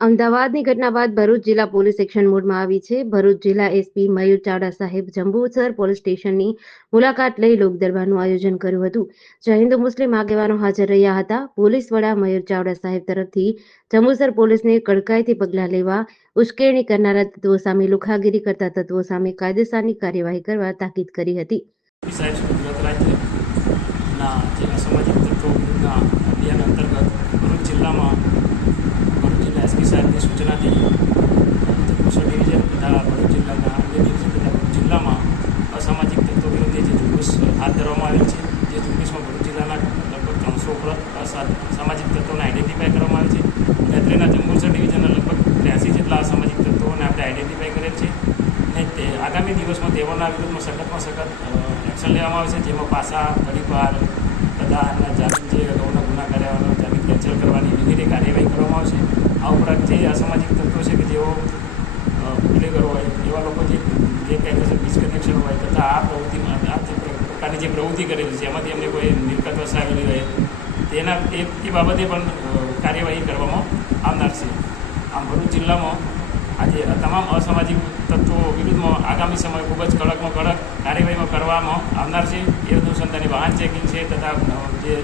અમદાવાદની ઘટના બાદ ભરૂચ જિલ્લા પોલીસ એક્શન મોડમાં આવી છે. ભરૂચ જિલ્લા એસપી મયુર ચાવડા સાહેબ જંબુસર પોલીસ સ્ટેશનની મુલાકાત લઈ લોકદરબારનું આયોજન કર્યું હતું, જ્યાં હિન્દુ મુસ્લિમ આગેવાનો હાજર રહ્યા હતા. પોલીસ વડા મયુર ચાવડા સાહેબ તરફથી જંબુસર પોલીસને કડકાઈથી પગલાં લેવા, ઉશ્કેરણી કરનારા તત્વો સામે લુખાગીરી કરતા તત્વો સામે કાયદેસરની કાર્યવાહી કરવા તાકીદ કરી હતી. ગુજરાત રાજ્યના જે અસામાજિક તત્વો વિરુદ્ધના અભિયાન અંતર્ગત ભરૂચ જિલ્લા એસપી સાહેબની સૂચનાથી જંબુસર ડિવિઝન તથા ભરૂચ જિલ્લાના અન્ય ડિવિઝન તથા ભરૂચ જિલ્લામાં અસામાજિક તત્વો વિરુદ્ધે જે ઝુંબેશ હાથ ધરવામાં આવેલ છે. જે ઝુંબેશમાં ભરૂચ જિલ્લાના લગભગ 300 ઉપર સામાજિક તત્વોને આઈડેન્ટિફાઈ કરવામાં આવે છે અને અત્રેના જંબુસર ડિવિઝનના લગભગ 83 જેટલા અસામાજિક તત્વોને આપણે આઈડેન્ટિફાઈ કરેલ છે અને તે આગામી દિવસમાં તેઓના વિરુદ્ધમાં સખત એક્શન લેવામાં આવે છે, જેમાં પાસા, ગડીપાર તથા એમના જામીન જે અગાઉના ગુના કર્યાનો જામીન કેન્સલ કરવાની વગેરે કાર્યવાહી કરવામાં આવશે. આ ઉપરાંત જે અસામાજિક તત્વો છે કે જેઓ બુટલેગરો હોય એવા લોકો જે ગેરકાયદેસર ડિસ્કનેક્શન હોય તથા આ પ્રવૃત્તિમાં આ જે પ્રકારની જે પ્રવૃત્તિ કરેલી છે એમાંથી એમને કોઈ મિલકત વસાવેલી હોય તેના એ બાબતે પણ કાર્યવાહી કરવામાં આવનાર છે. આમ ભરૂચ જિલ્લામાં આજે તમામ અસામાજિક તત્વો વિરુદ્ધમાં આગામી સમય ખૂબ જ કડકમાં કડક કાર્યવાહીમાં કરવામાં આવનાર છે. એ અનુસંધાને વાહન ચેકિંગ છે તથા જે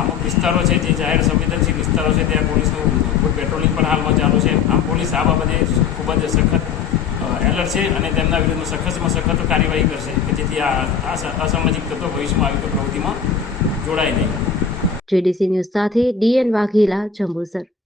અમુક વિસ્તારો છે જે જાહેર સંવેદનશીલ વિસ્તારો છે ત્યાં પોલીસનું ફૂડ પેટ્રોલિંગ પણ હાલમાં ચાલુ છે. આમ પોલીસ આ બાબતે ખૂબ જ સખત એલર્ટ છે અને તેમના વિરુદ્ધમાં સખતમાં સખત કાર્યવાહી કરશે કે જેથી આ અસામાજિક તત્વો ભવિષ્યમાં આવી પ્રવૃત્તિમાં જોડાય નહીં. જેડીસી ન્યૂઝ સાથે ડીએન વાઘેલા, જંબુસર.